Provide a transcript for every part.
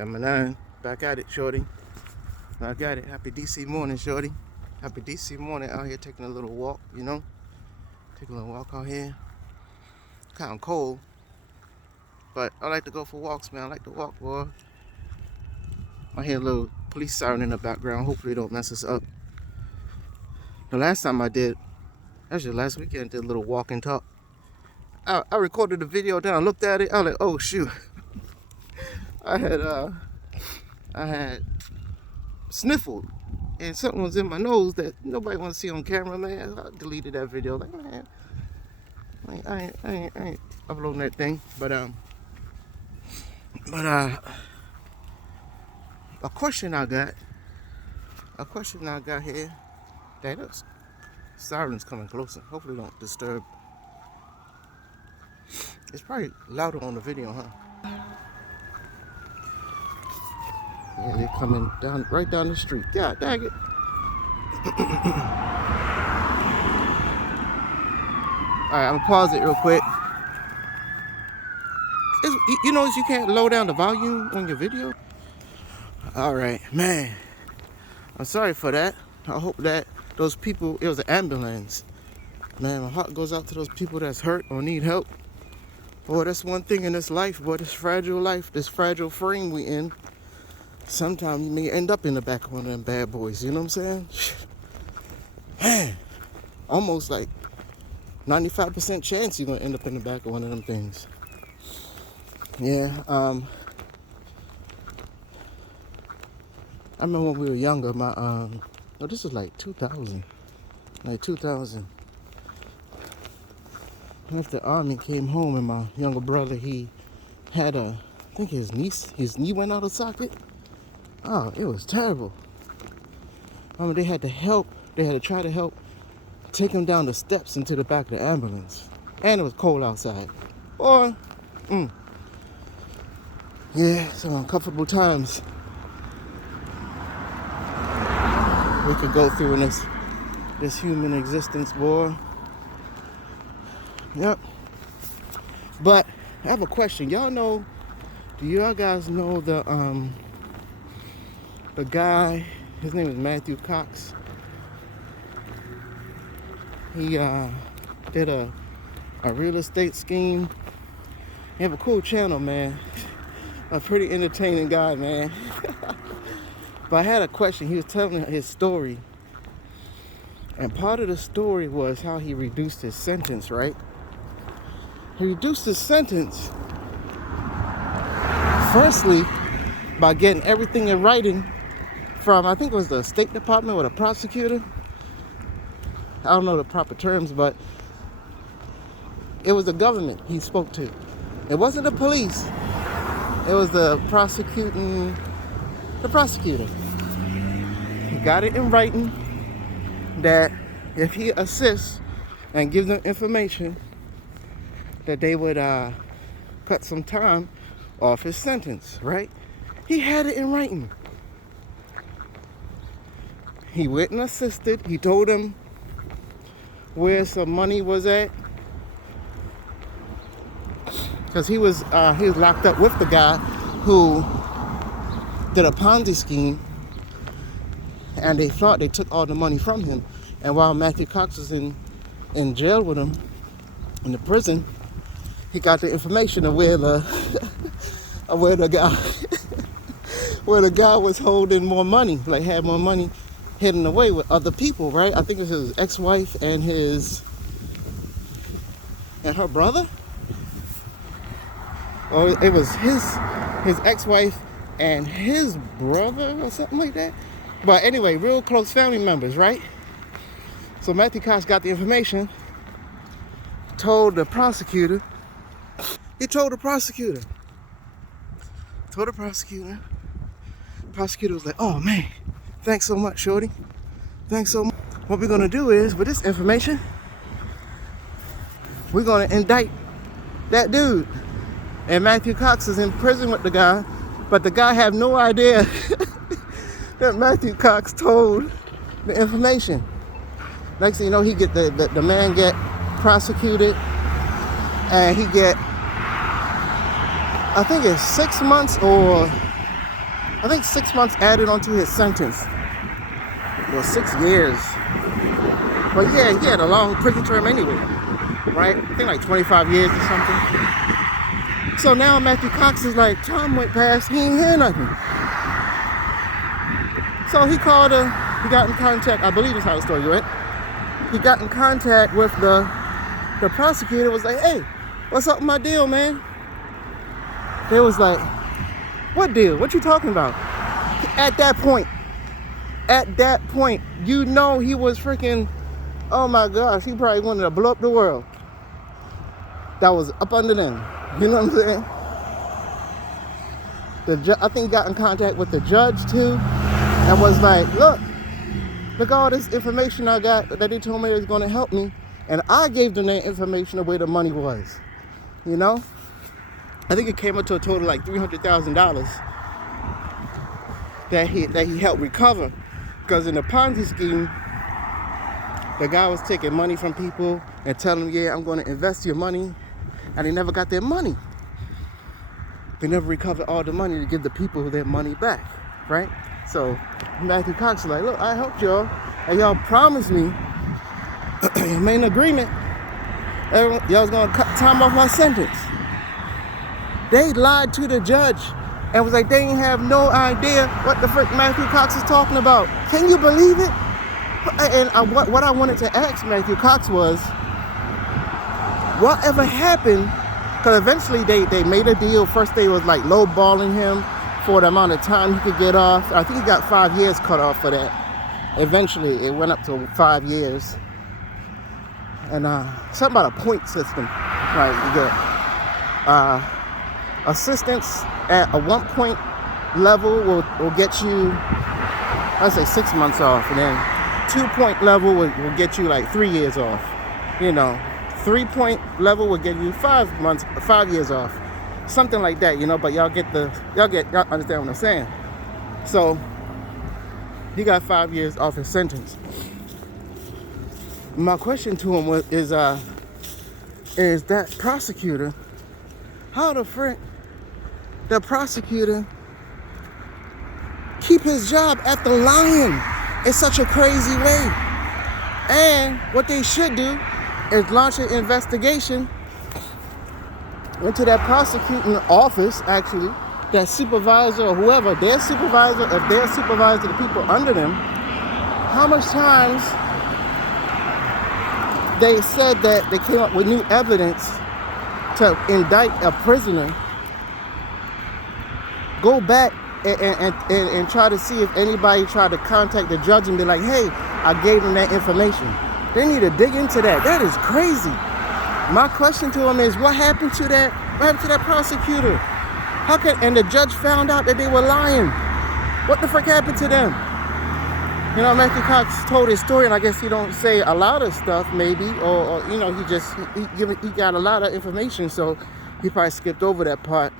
Got my 9. Back at it, shorty. Back at it. Happy DC morning, shorty. Happy DC morning. Out here taking a little walk, you know? Taking a little walk out here. Kind of cold. But I like to go for walks, man. I like to walk, boy. I hear a little police siren in the background. Hopefully it don't mess us up. The last time I did, actually last weekend, I did a little walk and talk. I recorded the video, then I looked at it. I was like, oh shoot. I had sniffled, and something was in my nose that nobody wants to see on camera, man. I deleted that video. Like, man, I ain't uploading that thing. But a question I got here. That is sirens coming closer. Hopefully, don't disturb. It's probably louder on the video, huh? Yeah, they're coming down right down the street. God dang it. Alright, I'm gonna pause it real quick. You notice you can't lower down the volume on your video? Alright, man. I'm sorry for that. I hope that those people, it was an ambulance. Man, my heart goes out to those people that's hurt or need help. Boy, that's one thing in this life, boy, this fragile life, this fragile frame we in. Sometimes you may end up in the back of one of them bad boys, you know what I'm saying? Man, almost like 95% chance you're gonna end up in the back of one of them things. Yeah, I remember when we were younger, this is like 2000. After the army, came home and my younger brother, he had I think his knee went out of socket. Oh, it was terrible. I mean, they had to try to help take him down the steps into the back of the ambulance. And it was cold outside. Boy, yeah, some uncomfortable times we could go through in this human existence, boy. Yep. But I have a question. Do y'all guys know the guy, his name is Matthew Cox. He did a real estate scheme. He have a cool channel, man. A pretty entertaining guy, man. But I had a question. He was telling his story. And part of the story was how he reduced his sentence, right? He reduced his sentence, firstly, by getting everything in writing from, I think it was the State Department or the prosecutor. I don't know the proper terms, but it was the government he spoke to. It wasn't the police. It was the prosecutor. He got it in writing that if he assists and gives them information, that they would cut some time off his sentence, right? He had it in writing. He went and assisted. He told him where some money was at, because he was locked up with the guy who did a Ponzi scheme, and they thought they took all the money from him. And while Matthew Cox was in jail with him in the prison, he got the information of where the guy was holding more money, like had more money hidden away with other people, right? I think it was his ex-wife and her brother, or it was his ex-wife and his brother or something like that. But anyway, real close family members, right? So Matthew Cox got the information, told the prosecutor. The prosecutor was like, oh man, thanks so much, shorty. Thanks so much. What we're gonna do is, with this information, we're gonna indict that dude. And Matthew Cox is in prison with the guy, but the guy had no idea that Matthew Cox told the information. Next thing you know, the man get prosecuted, and he get, I think it's 6 months or I think 6 months added onto his sentence. Well, 6 years. But yeah, he had a long prison term anyway, right? I think like 25 years or something. So now Matthew Cox is like, time went past, he ain't hear nothing. So he got in contact, I believe is how the story went. He got in contact with the prosecutor, was like, hey, what's up with my deal, man? They was like, what deal? What you talking about? At that point, you know he was freaking, oh my gosh, he probably wanted to blow up the world. That was up under them. You know what I'm saying? I think he got in contact with the judge too, and was like, look all this information I got that they told me is going to help me, and I gave them that information of where the money was. You know? I think it came up to a total like $300,000 that he helped recover. Because in the Ponzi scheme, the guy was taking money from people and telling them, yeah, I'm going to invest your money. And they never got their money. They never recovered all the money to give the people their money back, right? So Matthew Cox was like, look, I helped y'all. And y'all promised me, you made an agreement, y'all was going to cut time off my sentence. They lied to the judge and was like, they ain't have no idea what the frick Matthew Cox is talking about. Can you believe it? And what I wanted to ask Matthew Cox was, whatever happened, because eventually they made a deal. First they was like lowballing him for the amount of time he could get off. I think he got 5 years cut off for that. Eventually it went up to 5 years. And something about a point system. Right, you get assistance at a 1 point level will get you, I'd say 6 months off, and then 2 point level will get you like 3 years off. You know, 3 point level will get you 5 years off, something like that. You know, but y'all understand what I'm saying. So he got 5 years off his sentence. My question to him is that prosecutor, how the frick the prosecutor keep his job after lying in such a crazy way? And what they should do is launch an investigation into that prosecuting office, actually, that supervisor or whoever, their supervisor, if they're supervisor, the people under them, how much times they said that they came up with new evidence to indict a prisoner. Go back and try to see if anybody tried to contact the judge and be like, hey, I gave them that information. They need to dig into that. That is crazy. My question to him is, what happened to that? What happened to that prosecutor? And the judge found out that they were lying. What the frick happened to them? You know, Matthew Cox told his story, and I guess he don't say a lot of stuff, maybe, or you know, he got a lot of information, so he probably skipped over that part.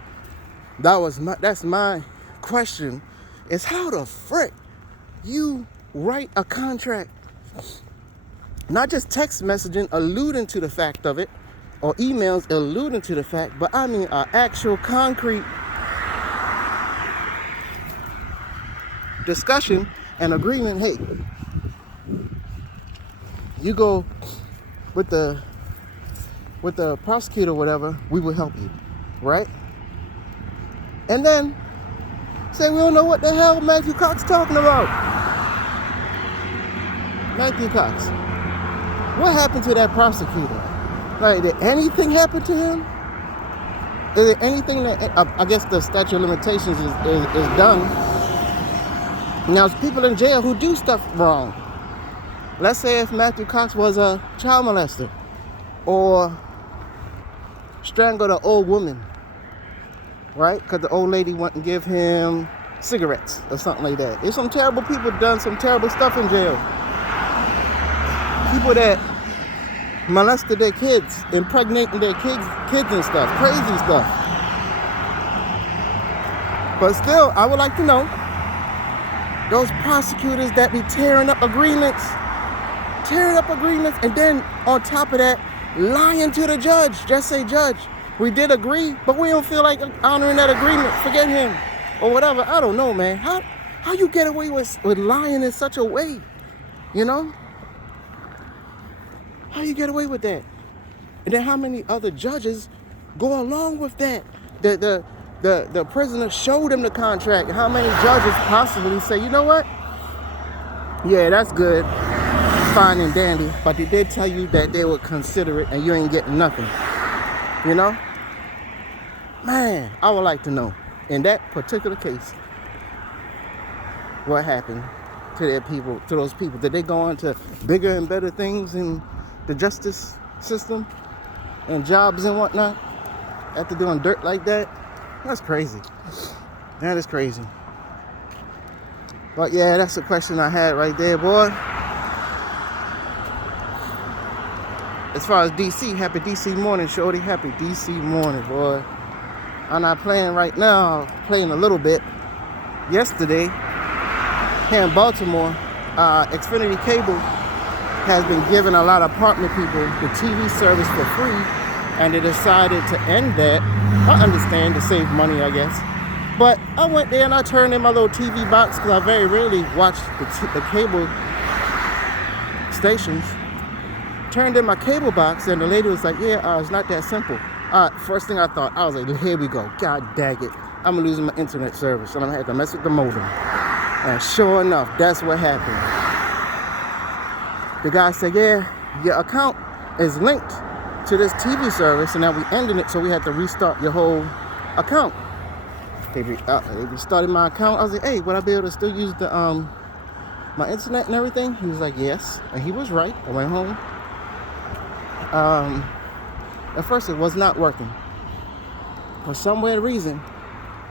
That's my question, is how the frick you write a contract, not just text messaging alluding to the fact of it, or emails alluding to the fact, but I mean an actual concrete discussion and agreement. Hey, you go with the prosecutor or whatever, we will help you, right? And then say we don't know what the hell Matthew Cox talking about. Matthew Cox, what happened to that prosecutor? Like, did anything happen to him? Is there anything that, I guess the statute of limitations is done. Now, there's people in jail who do stuff wrong. Let's say if Matthew Cox was a child molester or strangled an old woman, right? Because the old lady wouldn't give him cigarettes or something like that. There's some terrible people done some terrible stuff in jail. People that molested their kids, impregnating their kids and stuff, crazy stuff. But still, I would like to know, those prosecutors that be tearing up agreements, and then on top of that, lying to the judge. Just say, judge, we did agree, but we don't feel like honoring that agreement. Forget him. or whatever. I don't know, man. How you get away with lying in such a way? You know? How you get away with that? And then how many other judges go along with that? The prisoner showed him the contract. And how many judges possibly say, you know what? Yeah, that's good. Fine and dandy. But they did tell you that they would consider it and you ain't getting nothing. You know? Man, I would like to know, in that particular case, what happened to their people, to those people. Did they go on to bigger and better things in the justice system and jobs and whatnot after doing dirt like that? That's crazy. That is crazy. But yeah, that's the question I had right there, boy. As far as DC, happy DC morning, shorty. Happy DC morning, boy. I'm not playing right now, playing a little bit. Yesterday, here in Baltimore, Xfinity Cable has been giving a lot of apartment people the TV service for free, and they decided to end that. I understand, to save money, I guess. But I went there and I turned in my little TV box, because I very rarely watch the cable stations. Turned in my cable box, and the lady was like, yeah, it's not that simple. First thing I thought, I was like, here we go. God dang it. I'm losing my internet service, and I'm going to have to mess with the modem. And sure enough, that's what happened. The guy said, yeah, your account is linked to this TV service, and now we ended it, so we had to restart your whole account. They restarted my account. I was like, hey, would I be able to still use the my internet and everything? He was like, yes. And he was right. I went home. At first it was not working. For some weird reason,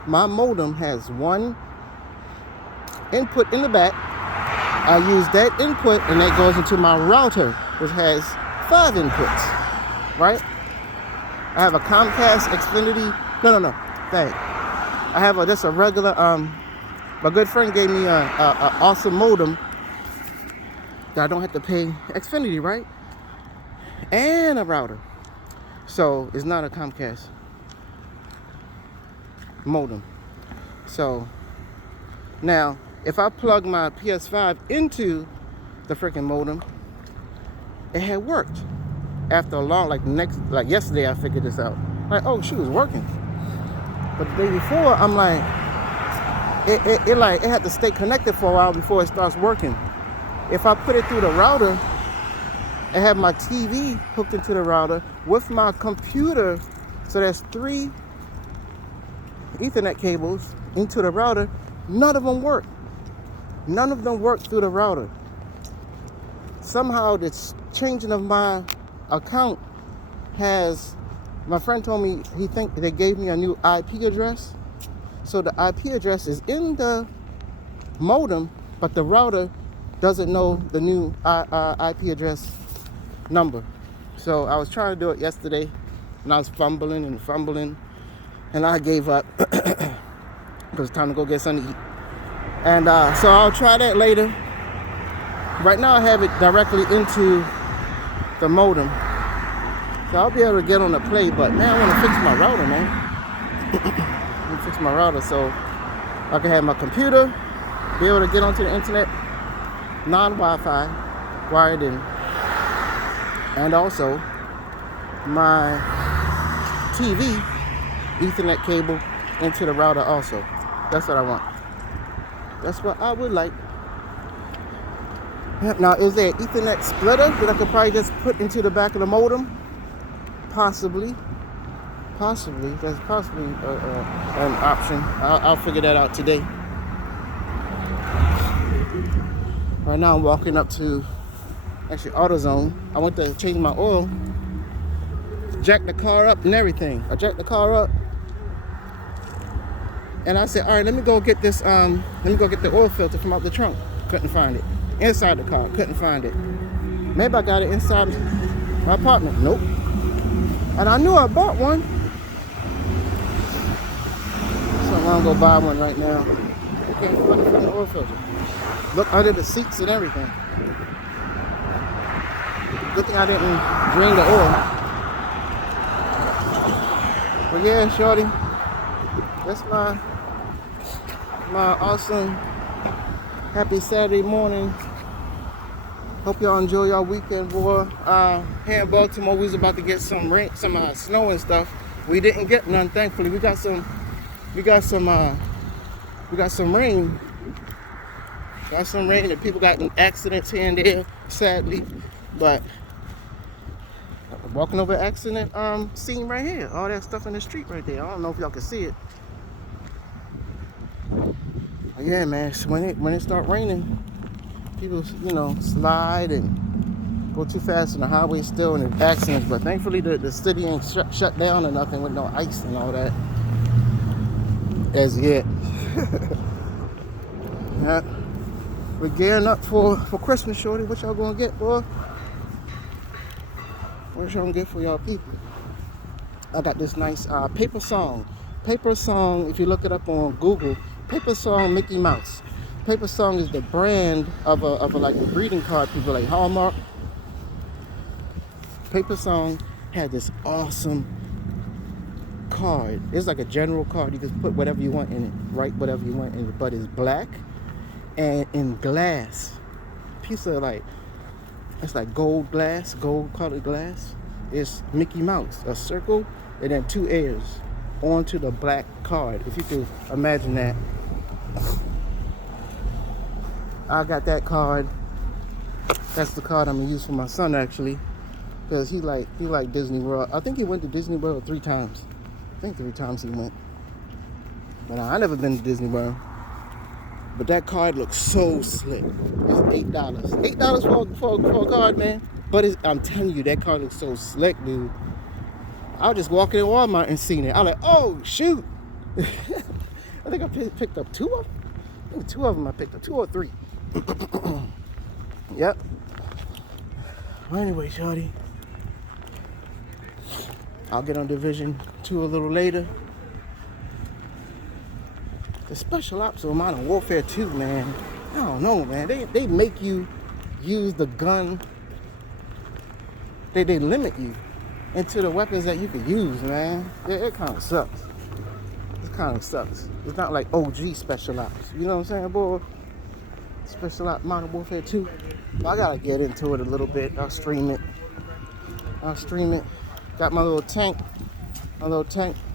my modem has one input in the back. I use that input and that goes into my router, which has 5 inputs, right? I have a Comcast Xfinity. No. Dang. I have just a regular, my good friend gave me a awesome modem that I don't have to pay Xfinity, right? And a router. So it's not a Comcast modem. So now, if I plug my PS5 into the freaking modem, it had worked. After a long, like yesterday, I figured this out. Like, oh, she was working. But the day before, I'm like, it had to stay connected for a while before it starts working. If I put it through the router, I have my TV hooked into the router with my computer. So there's 3 Ethernet cables into the router. None of them work. None of them work through the router. Somehow this changing of my account has, my friend told me he think they gave me a new IP address. So the IP address is in the modem, but the router doesn't know the new IP address number. So I was trying to do it yesterday, and I was fumbling, and I gave up because it's time to go get something to eat. And so I'll try that later. Right now I have it directly into the modem, so I'll be able to get on the play. But man, I want to fix my router, man. I want to fix my router so I can have my computer, be able to get onto the internet, non-Wi-Fi, wired in. And also my TV Ethernet cable into the router also. That's what I want. That's what I would like. Now, is there an Ethernet splitter that I could probably just put into the back of the modem? Possibly. That's possibly an option. I'll figure that out today. Right now I'm walking up to AutoZone. I went to change my oil, jack the car up and everything. I jacked the car up, and I said, all right, let me go get the oil filter from out the trunk. Couldn't find it. Inside the car, couldn't find it. Maybe I got it inside my apartment. Nope. And I knew I bought one, so I'm gonna go buy one right now. I can't find the oil filter. Look under the seats and everything. Good thing I didn't drain the oil. But yeah, shorty, that's my my awesome, happy Saturday morning. Hope y'all enjoy your weekend, boy. Here in Baltimore, we was about to get some rain, some snow and stuff. We didn't get none, thankfully. We got some rain. Got some rain, and people got accidents here and there, sadly. But walking over accident scene right here. All that stuff in the street right there. I don't know if y'all can see it. But yeah, man. So when it start raining, people, slide and go too fast on the highway still, and there's accidents. But thankfully, the city ain't shut down or nothing with no ice and all that as yet. Yeah. We're gearing up for Christmas, shorty. What y'all gonna get, boy? What y'all gonna get for y'all people? I got this nice Paper Song. Paper Song, if you look it up on Google, Paper Song Mickey Mouse. Paper Song is the brand of a like a greeting card, people like Hallmark. Paper Song had this awesome card. It's like a general card. You can put whatever you want in it, write whatever you want in it, but it's black and in glass. Piece of it's like gold glass, gold colored glass. It's Mickey Mouse, a circle and then two airs onto the black card. If you could imagine that. I got that card. That's the card I'm gonna use for my son, actually, because he like Disney World. I think he went to Disney World 3 times. I think 3 times he went. But I never been to Disney World. But that card looks so slick. It's $8. $8 for a card, man. But I'm telling you, that card looks so slick, dude. I was just walking in Walmart and seen it. I was like, oh, shoot. I think I picked up 2 of them. I think 2 of them I picked up, 2 or 3. Yep. Well, anyway, shorty, I'll get on Division 2 a little later. The Special Ops of Modern Warfare 2, man, I don't know, man. They make you use the gun. They limit you into the weapons that you can use, man. It kind of sucks. It kind of sucks. It's not like OG Special Ops. You know what I'm saying, boy? Special Ops Modern Warfare 2. I gotta get into it a little bit. I'll stream it. Got my little tank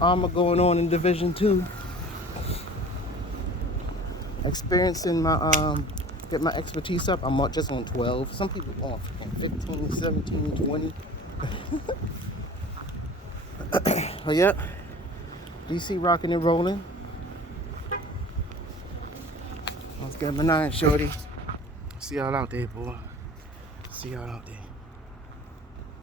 armor going on in Division 2. Experiencing my get my expertise up. I'm just on 12. Some people on 15, 17, 20. But yeah, DC rocking and rolling. Let's get my 9, shorty. See y'all out there, boy. See y'all out there.